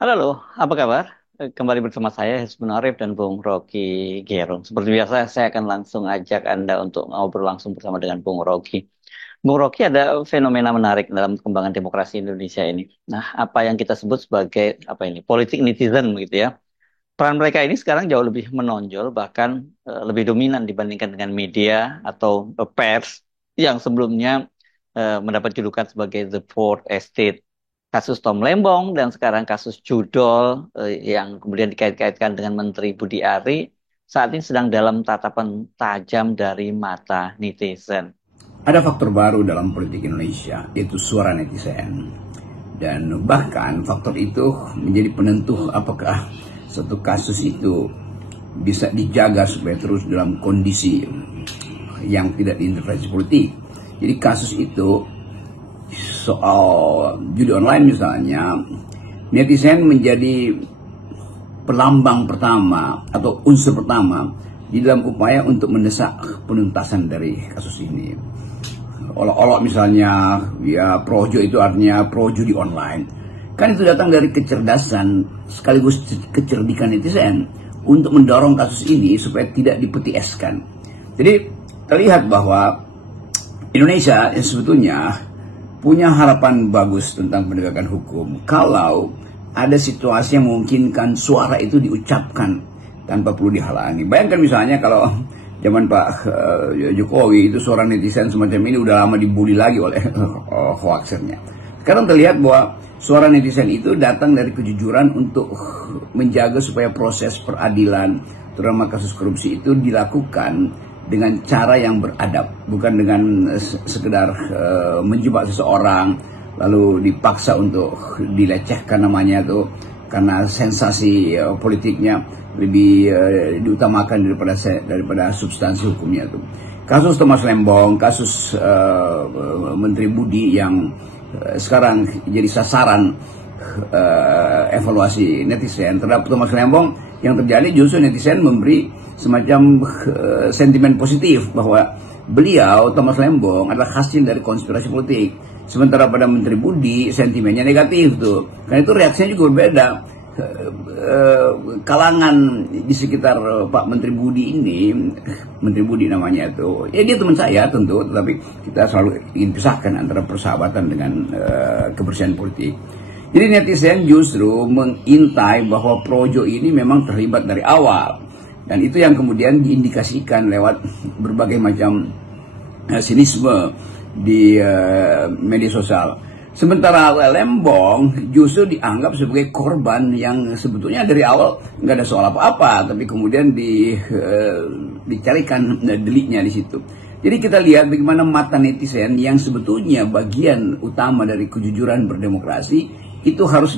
Halo, apa kabar? Kembali bersama saya Hizbun Arif dan Bung Rocky Gerung. Seperti biasa, saya akan langsung ajak Anda untuk ngobrol langsung bersama dengan Bung Rocky. Bung Rocky, ada fenomena menarik dalam kembangan demokrasi Indonesia ini. Nah, apa yang kita sebut sebagai apa ini? Politik netizen begitu ya. Peran mereka ini sekarang jauh lebih menonjol, bahkan lebih dominan dibandingkan dengan media atau pers yang sebelumnya mendapat julukan sebagai The Fourth Estate. Kasus Tom Lembong dan sekarang kasus Judol yang kemudian dikait-kaitkan dengan Menteri Budi Ari saat ini sedang dalam tatapan tajam dari mata netizen. Ada faktor baru dalam politik Indonesia, yaitu suara netizen. Dan bahkan faktor itu menjadi penentu apakah satu kasus itu bisa dijaga supaya terus dalam kondisi yang tidak diintervensi politik. Jadi kasus itu soal judi online misalnya, netizen menjadi pelambang pertama atau unsur pertama di dalam upaya untuk mendesak penuntasan dari kasus ini. Olok-olok misalnya, ya projo itu artinya pro judi online. Kan itu datang dari kecerdasan sekaligus kecerdikan netizen untuk mendorong kasus ini supaya tidak dipeti eskan. Jadi terlihat bahwa Indonesia yang sebetulnya punya harapan bagus tentang penegakan hukum kalau ada situasi yang memungkinkan suara itu diucapkan tanpa perlu dihalangi. Bayangkan misalnya kalau zaman Pak Jokowi itu suara netizen semacam ini udah lama dibully lagi oleh hoaxernya. Sekarang terlihat bahwa suara netizen itu datang dari kejujuran untuk menjaga supaya proses peradilan terutama kasus korupsi itu dilakukan dengan cara yang beradab, bukan dengan sekedar menjebak seseorang lalu dipaksa untuk dilecehkan namanya tuh karena sensasi politiknya lebih diutamakan daripada substansi hukumnya tuh. Kasus Thomas Lembong, kasus Menteri Budi yang sekarang jadi sasaran evaluasi netizen terhadap Thomas Lembong, yang terjadi justru netizen memberi semacam sentimen positif bahwa beliau Thomas Lembong adalah hasil dari konspirasi politik. Sementara pada Menteri Budi sentimennya negatif tuh. Karena itu reaksinya juga berbeda. Kalangan di sekitar Pak Menteri Budi ini, Menteri Budi namanya itu, ya dia teman saya tentu, tetapi kita selalu ingin pisahkan antara persahabatan dengan kebersihan politik. Jadi netizen justru mengintai bahwa projo ini memang terlibat dari awal. Dan itu yang kemudian diindikasikan lewat berbagai macam sinisme di media sosial. Sementara Lembong justru dianggap sebagai korban yang sebetulnya dari awal nggak ada soal apa-apa, tapi kemudian dicarikan deliknya di situ. Jadi kita lihat bagaimana mata netizen yang sebetulnya bagian utama dari kejujuran berdemokrasi itu harus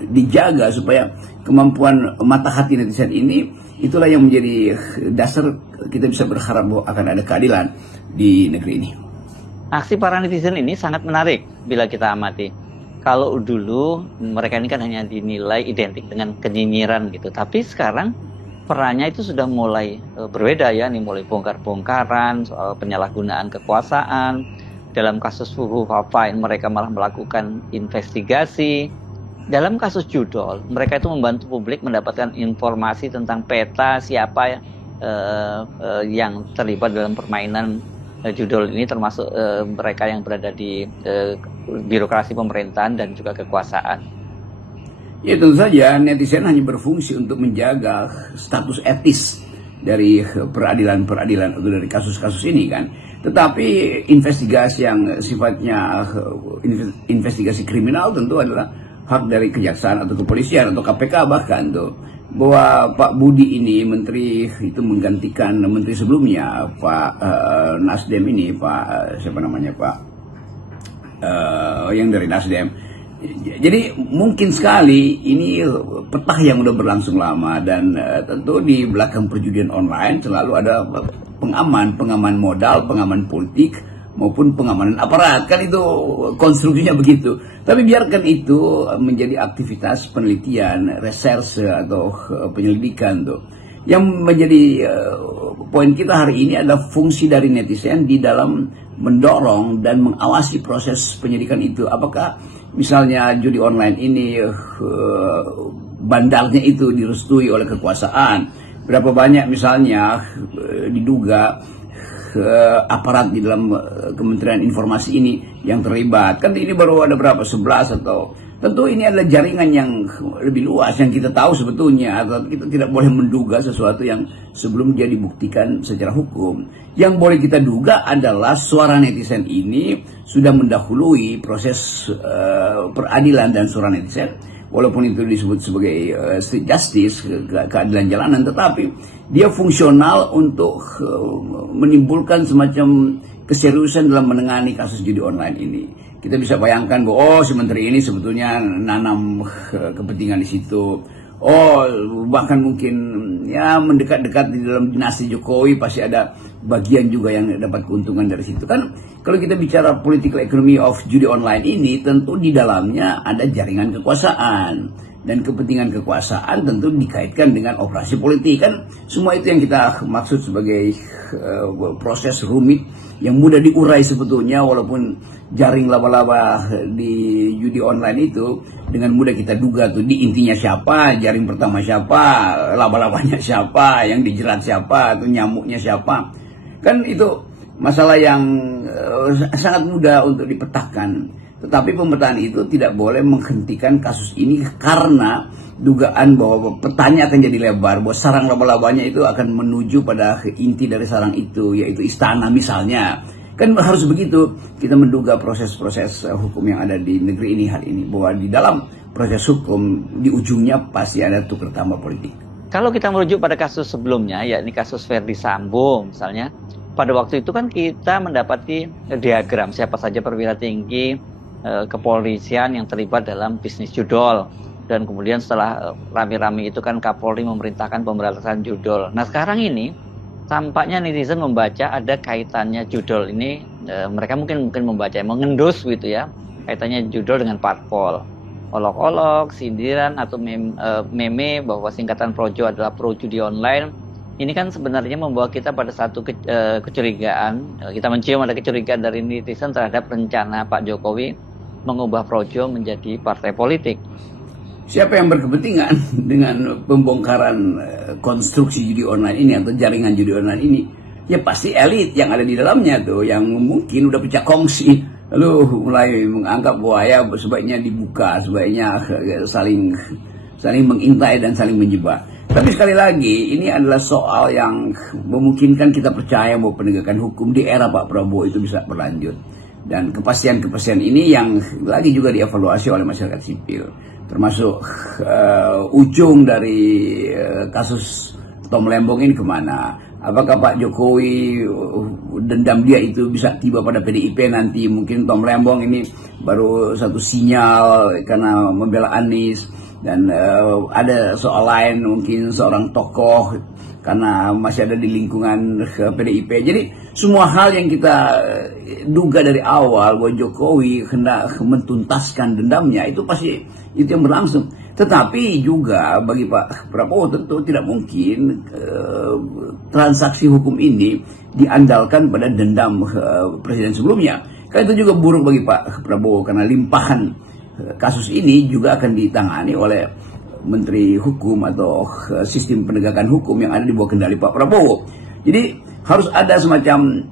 dijaga supaya kemampuan mata hati netizen ini itulah yang menjadi dasar kita bisa berharap bahwa akan ada keadilan di negeri ini. Aksi para netizen ini sangat menarik bila kita amati. Kalau dulu mereka ini kan hanya dinilai identik dengan kenyinyiran gitu, tapi sekarang perannya itu sudah mulai berbeda ya, nih mulai bongkar-bongkaran soal penyalahgunaan kekuasaan. Dalam kasus Fuhu Fafain mereka malah melakukan investigasi. Dalam kasus Judol mereka itu membantu publik mendapatkan informasi tentang peta siapa yang terlibat dalam permainan judul ini, termasuk mereka yang berada di birokrasi pemerintahan dan juga kekuasaan. Ya tentu saja netizen hanya berfungsi untuk menjaga status etis dari peradilan-peradilan atau dari kasus-kasus ini kan. Tetapi investigasi yang sifatnya investigasi kriminal tentu adalah hak dari kejaksaan atau kepolisian atau KPK bahkan tuh. Bahwa Pak Budi ini menteri itu menggantikan menteri sebelumnya Pak Nasdem ini siapa namanya Pak yang dari Nasdem. Jadi mungkin sekali ini petah yang udah berlangsung lama dan tentu di belakang perjudian online selalu ada pengaman modal, pengaman politik maupun pengamanan aparat, kan itu konstruksinya begitu. Tapi biarkan itu menjadi aktivitas penelitian, reserse atau penyelidikan tuh. Yang menjadi poin kita hari ini adalah fungsi dari netizen di dalam mendorong dan mengawasi proses penyidikan itu. Apakah misalnya judi online ini bandarnya itu direstui oleh kekuasaan, berapa banyak misalnya diduga aparat di dalam Kementerian Informasi ini yang terlibat. Kan ini baru ada berapa, 11 atau, tentu ini adalah jaringan yang lebih luas yang kita tahu sebetulnya, atau kita tidak boleh menduga sesuatu yang sebelum dia dibuktikan secara hukum. Yang boleh kita duga adalah suara netizen ini sudah mendahului proses peradilan dan suara netizen. Walaupun itu disebut sebagai street justice, keadilan jalanan, tetapi dia fungsional untuk menimbulkan semacam keseriusan dalam menangani kasus judi online ini. Kita bisa bayangkan bahwa si menteri ini sebetulnya nanam kepentingan di situ. Bahkan mungkin ya mendekat-dekat di dalam dinasti Jokowi, pasti ada bagian juga yang dapat keuntungan dari situ. Kan kalau kita bicara political economy of judi online ini, tentu di dalamnya ada jaringan kekuasaan, dan kepentingan kekuasaan tentu dikaitkan dengan operasi politik. Kan semua itu yang kita maksud sebagai proses rumit yang mudah diurai sebetulnya, walaupun jaring laba-laba di judi online itu dengan mudah kita duga tuh di intinya siapa, jaring pertama siapa, laba-labanya siapa, yang dijerat siapa, atau nyamuknya siapa. Kan itu masalah yang sangat mudah untuk dipetakan. Tetapi pemetaan itu tidak boleh menghentikan kasus ini karena dugaan bahwa petanya akan jadi lebar, bahwa sarang laba-labanya itu akan menuju pada inti dari sarang itu, yaitu istana misalnya. Kan harus begitu kita menduga proses-proses hukum yang ada di negeri ini hari ini, bahwa di dalam proses hukum di ujungnya pasti ada tukar tambah politik. Kalau kita merujuk pada kasus sebelumnya, yakni kasus Verdi Sambo misalnya, pada waktu itu kan kita mendapati diagram siapa saja perwira tinggi kepolisian yang terlibat dalam bisnis judol, dan kemudian setelah rame-rame itu kan Kapolri memerintahkan pemberantasan judol. Nah sekarang ini tampaknya netizen membaca ada kaitannya judol ini, mereka mungkin membaca mengendus gitu ya, kaitannya judol dengan parpol, olok-olok, sindiran atau meme bahwa singkatan projo adalah pro judi online. Ini kan sebenarnya membawa kita pada satu kecurigaan, kita mencium ada kecurigaan dari netizen terhadap rencana Pak Jokowi mengubah projo menjadi partai politik. Siapa yang berkepentingan dengan pembongkaran konstruksi judi online ini atau jaringan judi online ini? Ya pasti elit yang ada di dalamnya tuh, yang mungkin udah pecah kongsi, lalu mulai menganggap bahwa ya sebaiknya dibuka, sebaiknya saling mengintai dan saling menjebak. Tapi sekali lagi, ini adalah soal yang memungkinkan kita percaya bahwa penegakan hukum di era Pak Prabowo itu bisa berlanjut. Dan kepastian-kepastian ini yang lagi juga dievaluasi oleh masyarakat sipil. Termasuk ujung dari kasus Tom Lembong ini kemana. Apakah Pak Jokowi dendam dia itu bisa tiba pada PDIP nanti. Mungkin Tom Lembong ini baru satu sinyal karena membela Anies. Dan ada soal lain, mungkin seorang tokoh karena masih ada di lingkungan PDIP. Jadi semua hal yang kita duga dari awal bahwa Jokowi hendak mentuntaskan dendamnya, itu pasti itu yang berlangsung. Tetapi juga bagi Pak Prabowo tentu tidak mungkin transaksi hukum ini diandalkan pada dendam presiden sebelumnya. Karena itu juga buruk bagi Pak Prabowo, karena limpahan kasus ini juga akan ditangani oleh Menteri Hukum atau sistem penegakan hukum yang ada di bawah kendali Pak Prabowo. Jadi harus ada semacam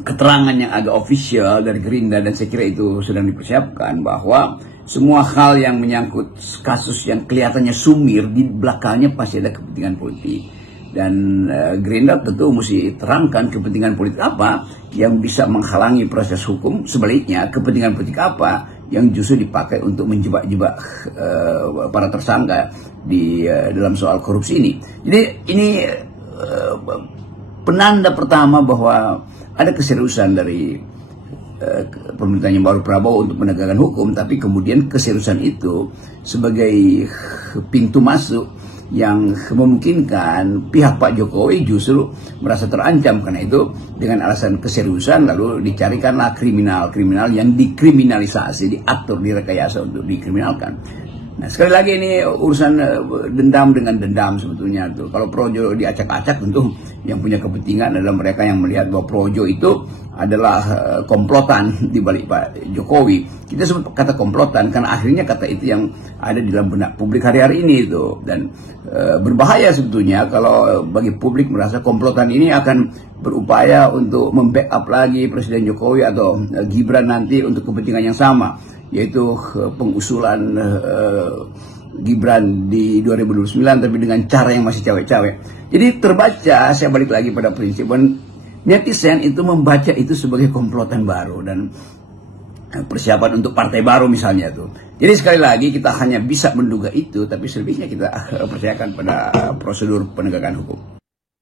keterangan yang agak official dari Gerindra, dan saya kira itu sedang dipersiapkan, bahwa semua hal yang menyangkut kasus yang kelihatannya sumir, di belakangnya pasti ada kepentingan politik. Dan Gerindra tentu mesti terangkan kepentingan politik apa yang bisa menghalangi proses hukum, sebaliknya kepentingan politik apa yang justru dipakai untuk menjebak-jebak para tersangka di dalam soal korupsi ini. Jadi ini penanda pertama bahwa ada keseriusan dari pemerintahnya baru Prabowo untuk menegakkan hukum, tapi kemudian keseriusan itu sebagai pintu masuk yang memungkinkan pihak Pak Jokowi justru merasa terancam. Karena itu dengan alasan keseriusan lalu dicarikanlah kriminal-kriminal yang dikriminalisasi, diatur, direkayasa untuk dikriminalkan. Nah, sekali lagi ini urusan dendam dengan dendam sebetulnya tuh. Kalau Projo diacak-acak, tentu yang punya kepentingan adalah mereka yang melihat bahwa Projo itu adalah komplotan di balik Pak Jokowi. Kita sebut kata komplotan karena akhirnya kata itu yang ada di dalam benak publik hari-hari ini itu. Dan berbahaya sebetulnya kalau bagi publik merasa komplotan ini akan berupaya untuk membackup lagi Presiden Jokowi atau Gibran nanti untuk kepentingan yang sama, yaitu pengusulan Gibran di 2029 tapi dengan cara yang masih cawe-cawe. Jadi terbaca, saya balik lagi pada prinsip netizen itu membaca itu sebagai komplotan baru dan persiapan untuk partai baru misalnya tuh. Jadi sekali lagi kita hanya bisa menduga itu, tapi selebihnya kita percayakan pada prosedur penegakan hukum.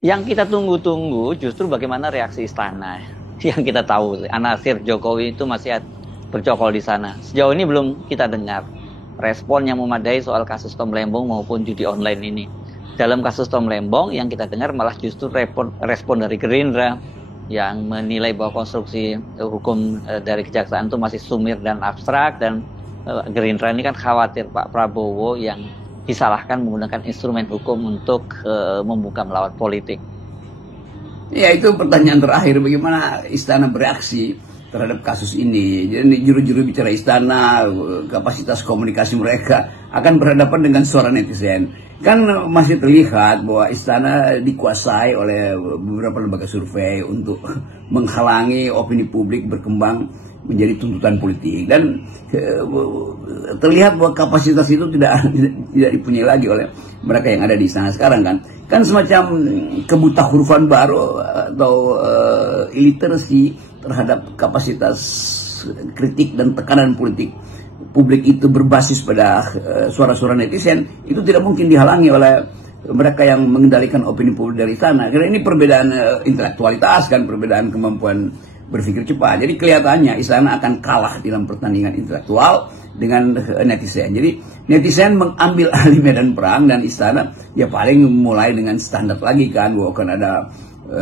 Yang kita tunggu-tunggu justru bagaimana reaksi istana. Yang kita tahu anasir Jokowi itu masih bercokol di sana. Sejauh ini belum kita dengar respon yang memadai soal kasus Tom Lembong maupun judi online ini. Dalam kasus Tom Lembong yang kita dengar malah justru respon dari Gerindra yang menilai bahwa konstruksi hukum dari kejaksaan itu masih sumir dan abstrak, dan Gerindra ini kan khawatir Pak Prabowo yang disalahkan menggunakan instrumen hukum untuk membuka melawan politik. Ya, itu pertanyaan terakhir, bagaimana istana bereaksi terhadap kasus ini. Jadi juru-juru bicara istana, kapasitas komunikasi mereka akan berhadapan dengan suara netizen. Kan masih terlihat bahwa istana dikuasai oleh beberapa lembaga survei untuk menghalangi opini publik berkembang menjadi tuntutan politik. Dan terlihat bahwa kapasitas itu tidak dipunyai lagi oleh mereka yang ada di istana sekarang kan. Kan semacam kebutahurufan baru atau illiteracy terhadap kapasitas kritik dan tekanan politik publik itu berbasis pada suara-suara netizen, itu tidak mungkin dihalangi oleh mereka yang mengendalikan opini publik dari sana. Karena ini perbedaan intelektualitas kan, perbedaan kemampuan berpikir cepat. Jadi kelihatannya istana akan kalah dalam pertandingan intelektual dengan netizen. Jadi netizen mengambil alih medan perang dan istana ya paling mulai dengan standar lagi kan, bahwa akan ada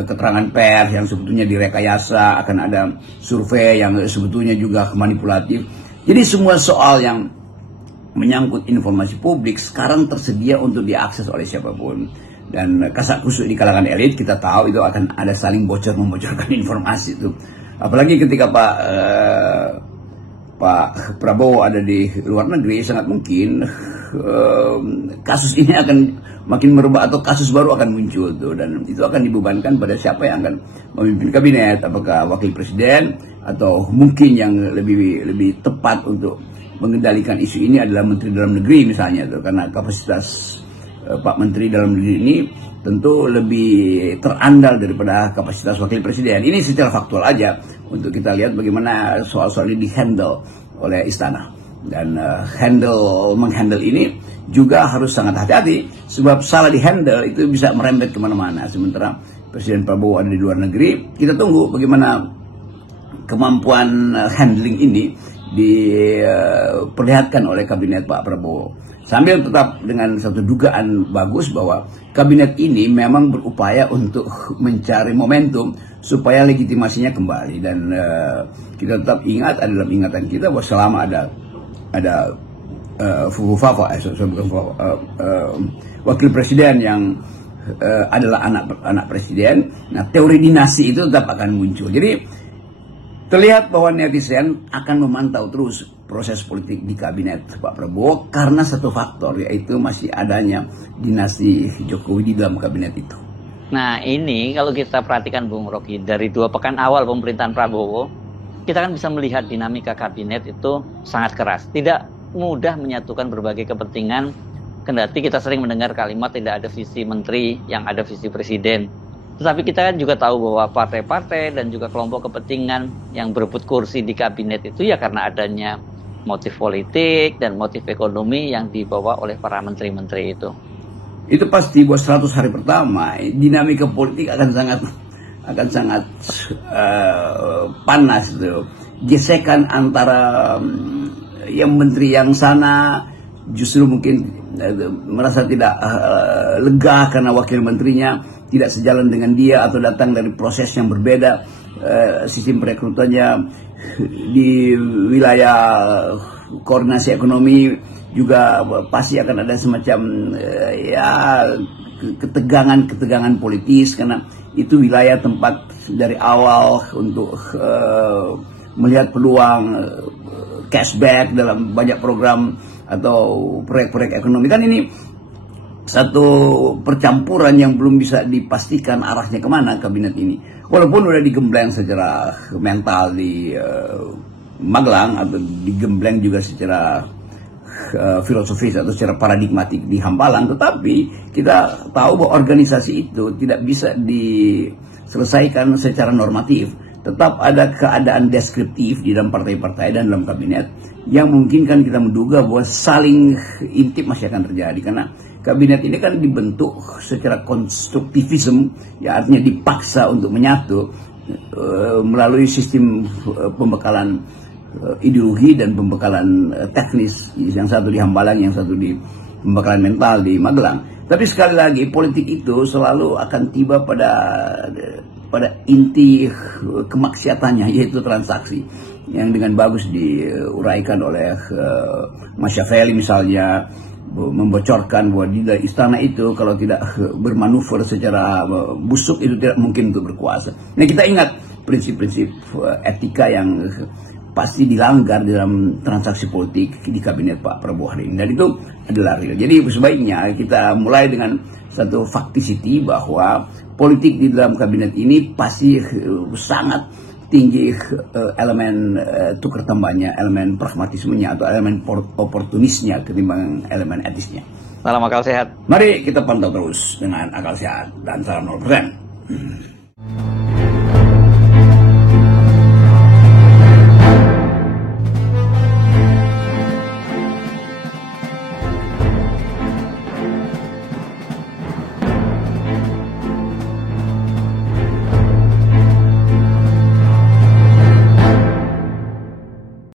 keterangan pers yang sebetulnya direkayasa, akan ada survei yang sebetulnya juga manipulatif. Jadi semua soal yang menyangkut informasi publik sekarang tersedia untuk diakses oleh siapapun. Dan kasak kusuk di kalangan elit kita tahu itu akan ada saling membocorkan informasi itu. Apalagi ketika Pak Prabowo ada di luar negeri, sangat mungkin kasus ini akan makin merebak atau kasus baru akan muncul tuh, dan itu akan dibebankan pada siapa yang akan memimpin kabinet, apakah wakil presiden atau mungkin yang lebih tepat untuk mengendalikan isu ini adalah Menteri Dalam Negeri misalnya tuh, karena kapasitas Pak Menteri Dalam Negeri ini tentu lebih terandal daripada kapasitas wakil presiden. Ini secara faktual aja untuk kita lihat bagaimana soal-soal ini dihandle oleh istana. Dan menghandle ini juga harus sangat hati-hati, sebab salah dihandle itu bisa merembet kemana-mana. Sementara Presiden Prabowo ada di luar negeri, kita tunggu bagaimana kemampuan handling ini diperlihatkan oleh kabinet Pak Prabowo. Sambil tetap dengan satu dugaan bagus bahwa kabinet ini memang berupaya untuk mencari momentum supaya legitimasinya kembali. Dan kita tetap ingat, dalam ingatan kita bahwa selama ada wakil presiden yang adalah anak presiden, nah teori dinasti itu tetap akan muncul. Jadi terlihat bahwa netizen akan memantau terus proses politik di kabinet Pak Prabowo karena satu faktor, yaitu masih adanya dinasti Jokowi di dalam kabinet itu. Nah ini kalau kita perhatikan Bung Rocky, dari 2 pekan awal pemerintahan Prabowo, kita kan bisa melihat dinamika kabinet itu sangat keras. Tidak mudah menyatukan berbagai kepentingan, kendati kita sering mendengar kalimat tidak ada visi menteri yang ada visi presiden. Tetapi kita kan juga tahu bahwa partai-partai dan juga kelompok kepentingan yang berebut kursi di kabinet itu ya karena adanya motif politik dan motif ekonomi yang dibawa oleh para menteri-menteri itu. Itu pasti buat 100 hari pertama dinamika politik akan sangat panas tuh. Gesekan antara yang menteri yang sana justru mungkin merasa tidak lega karena wakil menterinya tidak sejalan dengan dia atau datang dari proses yang berbeda, sistem perekrutannya di wilayah koordinasi ekonomi juga pasti akan ada semacam ya ketegangan politis, karena itu wilayah tempat dari awal untuk melihat peluang cashback dalam banyak program atau proyek-proyek ekonomi. Kan ini satu percampuran yang belum bisa dipastikan arahnya kemana kabinet ini. Walaupun udah digembleng secara mental di Magelang, atau digembleng juga secara filosofis atau secara paradigmatik di Hambalang, tetapi kita tahu bahwa organisasi itu tidak bisa diselesaikan secara normatif. Tetap ada keadaan deskriptif di dalam partai-partai dan dalam kabinet yang mungkin kan kita menduga bahwa saling intip masih akan terjadi, karena kabinet ini kan dibentuk secara konstruktivisme, ya artinya dipaksa untuk menyatu melalui sistem pembekalan ideologi dan pembekalan teknis, yang satu di Hambalang, yang satu di pembekalan mental di Magelang. Tapi sekali lagi politik itu selalu akan tiba pada inti kemaksiatannya, yaitu transaksi, yang dengan bagus diuraikan oleh Machiavelli misalnya, membocorkan bahwa di istana itu kalau tidak bermanuver secara busuk itu tidak mungkin untuk berkuasa. Nah, kita ingat prinsip-prinsip etika yang pasti dilanggar dalam transaksi politik di kabinet Pak Prabowo hari ini, dan itu adalah real. Jadi sebaiknya kita mulai dengan satu faktisiti bahwa politik di dalam kabinet ini pasti sangat tinggi elemen tukar tambahnya, elemen pragmatismenya atau elemen oportunisnya ketimbang elemen etisnya. Salam akal sehat. Mari kita pantau terus dengan akal sehat dan salam 0%.